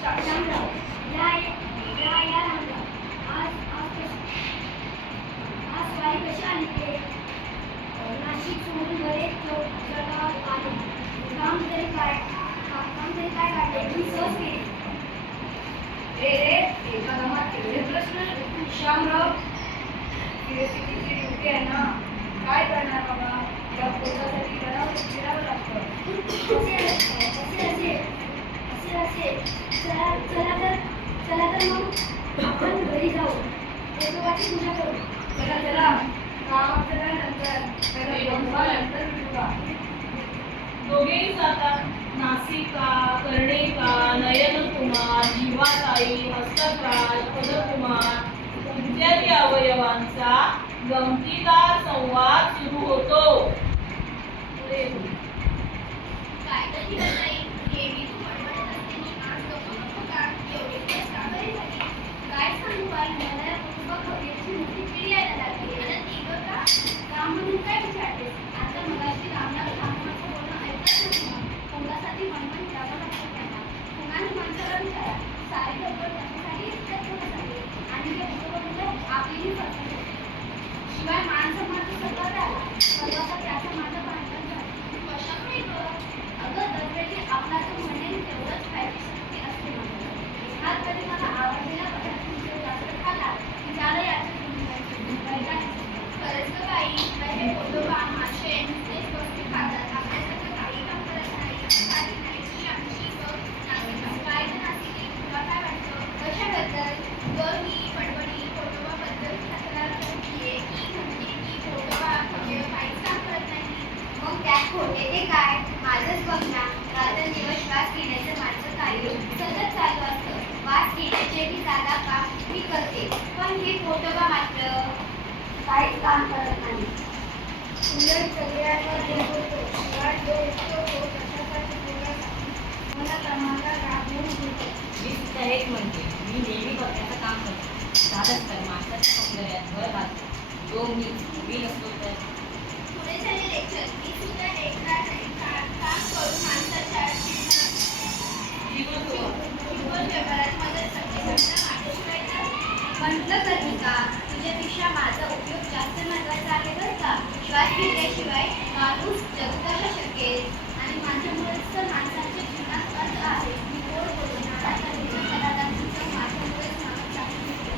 शामराव, या रामराव. आज आज वारी कशी आली ते? नाशिक सोडून बरेच जळगाव आले. काम तरी काय काढले? मी सहज केले. रे एका दमात एवढे प्रश्न? शामराव, क्युरिओसिटीची ड्युटी आहे ना. काय करणार बाबा, या पोटासाठी फिरावं लागतं. असे चला तर मग आपण घरी जाऊ, देवाची पूजा करू. चला कामाचं काय नंतर, नंतर भेटूया. दोघेही जातात. नासिका, कर्णिका, नयनकुमार, जीवाताई, हस्तकराज, पदकुमार इत्यादी अवयवांचा गमतीदार संवाद सुरू होतो. काय सांगू बाई, मला या कुटुंबाची मोठी पिढी यायला लागली. आणि ती ग का? राम म्हणून काय विचारतेस? आता मगाशी रामला रामाचं बोलणं ऐकलं नाही. कोणासाठी मनमन जावं लागतं त्यांना. कोणाने माणसाला विचारा. सारी गडबड त्याच्यासाठी इतक्यात कोणासाठी. आणि हे कुटुंब आपलीही फसवणूक होते. शिवाय माणसं सगळं आला. परवाचा त्याचा माझा भांडण झालं. कशामुळे ग? अगं दरवेळी आपला जो म्हणेल तेवढंच खायची शक्ती असते म्हणून. एखाद कधी मला आवडलेला पदार्थ जास्त खाल्ला की त्याला याची खरंच ग बाई, हे पोटोबा मासे नुसतेच गोष्टी खातात. आपल्यासारखं काही काम करत नाही. खायची आमची काय तर नाशिकी, तुला काय वाटतं? कशाबद्दल? ग ही बडबडी पोटोबाबद्दल तक्रार करतीये की म्हणते की पोटोबा काहीच काम करत नाही. मग त्यात खोटे ते काय? माझंच बघ ना, रात्रंदिवस श्वास घेण्याचं माझं कार्य सतत चालू असतं. श्वास घेण्याची ही जागा काम मी करते, पण हे पोटोबा मात्र काहीच काम करत नाही. उलट सगळ्यांवर बोलतो. शिवाय जो उठतो तो कशासाठी बोलायसाठी मला कामाला राबवून घेतो. मी सुद्धा हेच म्हणते. मी नेहमी बघण्याचं काम करते. झालंच तर माणसाच्या सौंदर्यात भर घालतो. जो मी नसतो तर. पुढे झाले लेक्चर. मी सुद्धा एकदा काम करून माणसाच्या जीवन व्यवहारात मदत करते. माझ्याशिवाय तर म्हटलं कधी का तुझ्यापेक्षा माझा उपयोग जास्त महत्वाचा आहे बरं का. श्वास घेतल्याशिवाय माणूस जगू कसा शकेल? आणि माझ्यामुळेच तर माणसाच्या जीवनात अर्थ आहे. मी गोड बोलून नानासाठीच्या पदार्थांचं माझ्यामुळेच माणूस चांगली होतो.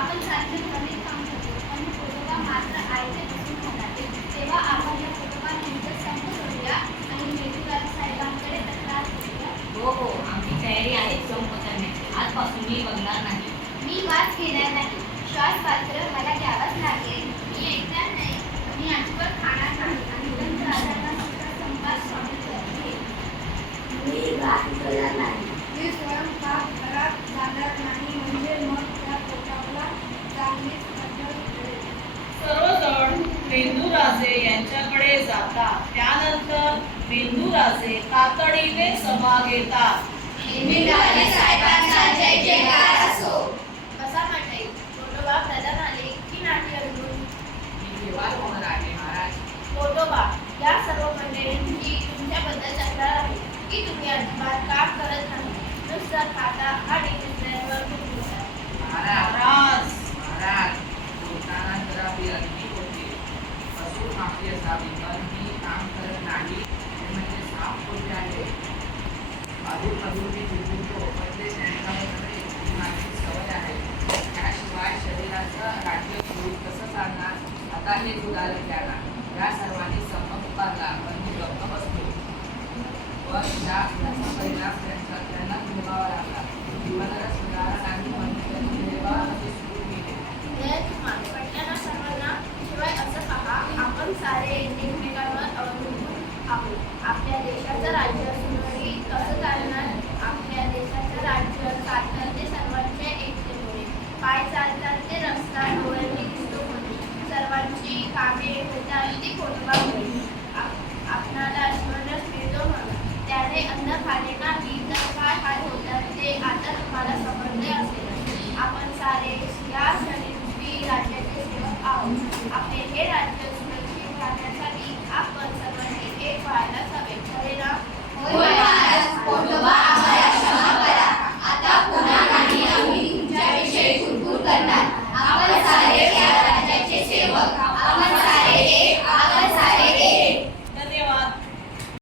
आपण सारखं घरी काम करतो, पण पोटोबा मात्र आईचे बसून खातात. तेव्हा आपण या पोटोबांविरुद्ध संप करूया आणि मेदूलाल साहेबांकडे तक्रार करूया. हो, आमची तयारी आहे संप करण्याची. आजपासून मी बघणार नाही. मी वास घेणार नाही. श्वास मात्र मला घ्यावाच लागेल. मी ऐकणार नाही. मी अजिबात खाणार नाही. आणि दंत राजांना सुद्धा संपास सामील करते. मी वास करणार नाही. मी स्वयंपाक घरात जाणार नाही. म्हणजे मग त्या पोटाला चांगलीच अडचण होईल. सर्वजण मेंदूराजे यांच्याकडे जातात. त्यानंतर मेंदूराजे तातडीने सभा घेतात. मेंदूराजे साहेबांचा जय जयकार असो. कसा मंडळी, पोटोबा प्रधान आले की नाट्य रंगून? मी जेव्हा होणार आहे महाराज. पोटोबा, या सर्व मंडळींची तुमच्याबद्दल तक्रार आहे की तुम्ही अजिबात काम करत नाही. नुसतं खाता आणि दुसऱ्यांवर बोलता. महाराज, बोलताना जरा विरंती होते. असून माफी असावी, पण मी काम करत नाही हे म्हणजे साफ खोटे आहे. अजून मी चुकतो,